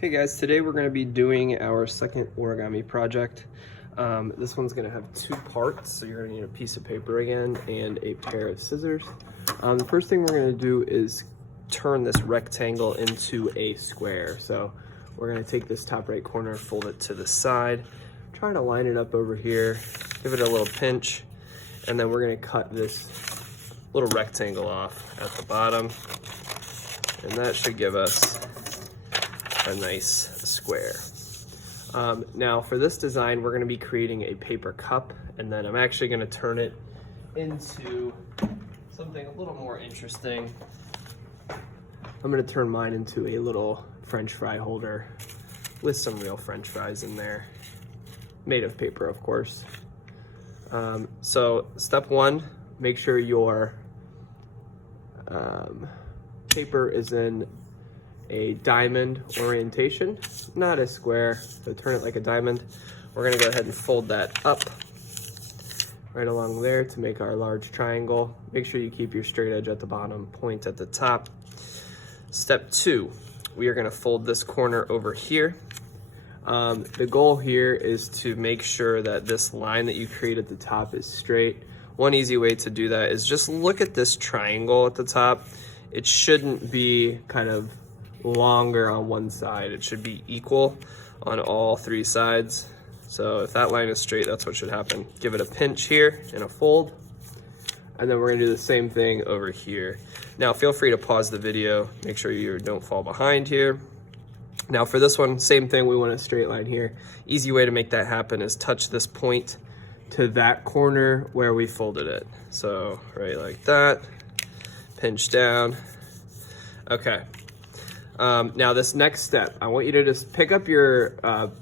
Okay guys, today we're going to be doing our second origami project. This one's going to have two parts, so you're going to need a piece of paper again and a pair of scissors. The first thing we're going to do is turn this rectangle into a square. So we're going to take this top right corner, fold it to the side, try to line it up over here, give it a little pinch, and then we're going to cut this little rectangle off at the bottom, and that should give us a nice square. Now for this design, we're going to be creating a paper cup, and then I'm actually going to turn it into something a little more interesting. I'm going to turn mine into a little French fry holder with some real French fries in there, made of paper, of course. So step one, make sure your paper is in a diamond orientation, not a square, so turn it like a diamond. We're gonna go ahead and fold that up right along there to make our large triangle. Make sure you keep your straight edge at the bottom, point at the top. Step two, we are gonna fold this corner over here. The goal here is to make sure that this line that you create at the top is straight. One easy way to do that is just look at this triangle at the top. It shouldn't be kind of longer on one side. It should be equal on all three sides. So if that line is straight, that's what should happen. Give it a pinch here and a fold. And then we're gonna do the same thing over here. Now feel free to pause the video. Make sure you don't fall behind here. Now for this one, same thing, we want a straight line here. Easy way to make that happen is touch this point to that corner where we folded it. So right like that, pinch down. Okay. Now this next step, I want you to just pick up your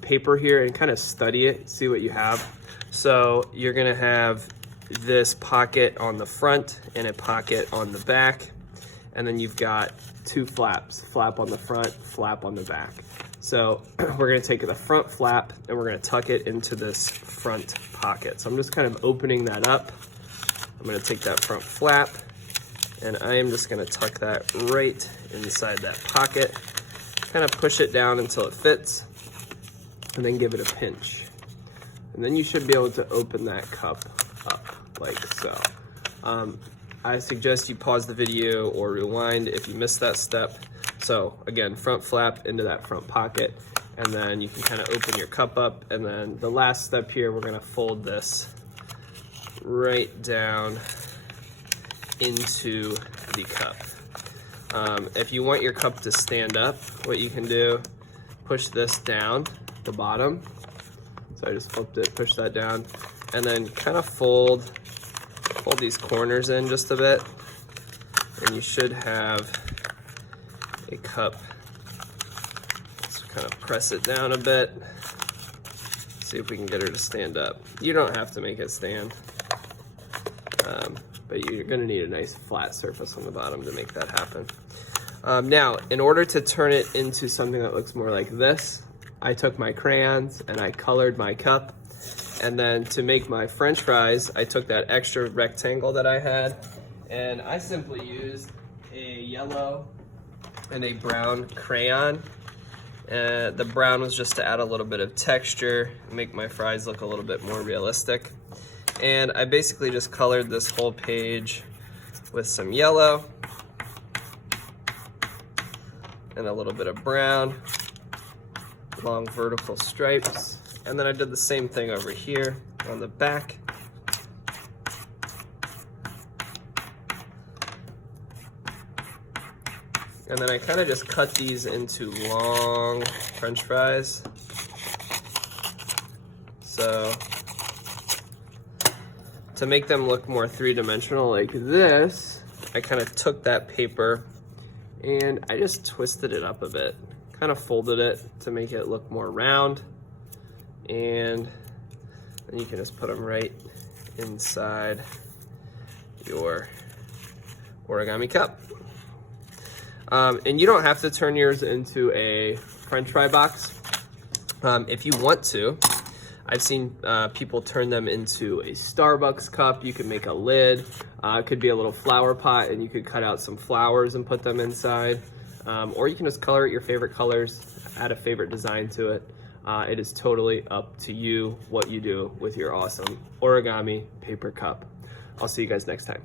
paper here and kind of study it, see what you have. So you're gonna have this pocket on the front and a pocket on the back. And then you've got two flaps, flap on the front, flap on the back. So we're gonna take the front flap and we're gonna tuck it into this front pocket. So I'm just kind of opening that up. I'm gonna take that front flap and I am just gonna tuck that right inside that pocket, kind of push it down until it fits, and then give it a pinch. And then you should be able to open that cup up like so. I suggest you pause the video or rewind if you missed that step. So again, front flap into that front pocket, and then you can kind of open your cup up. And then the last step here, we're gonna fold this right down into the cup. If you want your cup to stand up, what you can do, push this down the bottom. So I just flipped it, push that down, and then kind of fold these corners in just a bit, and you should have a cup. Let's kind of press it down a bit, see if we can get her to stand up. You don't have to make it stand, but you're gonna need a nice flat surface on the bottom to make that happen. Now, in order to turn it into something that looks more like this, I took my crayons and I colored my cup. And then to make my French fries, I took that extra rectangle that I had, and I simply used a yellow and a brown crayon. The brown was just to add a little bit of texture, make my fries look a little bit more realistic. And I basically just colored this whole page with some yellow and a little bit of brown, long vertical stripes. And then I did the same thing over here on the back. And then I kind of just cut these into long French fries. So to make them look more three-dimensional like this, I kind of took that paper and I just twisted it up a bit, kind of folded it to make it look more round. And then you can just put them right inside your origami cup. And you don't have to turn yours into a French fry box. If you want to, I've seen people turn them into a Starbucks cup. You can make a lid. It could be a little flower pot, and you could cut out some flowers and put them inside. Or you can just color it your favorite colors. add a favorite design to it. It is totally up to you what you do with your awesome origami paper cup. I'll see you guys next time.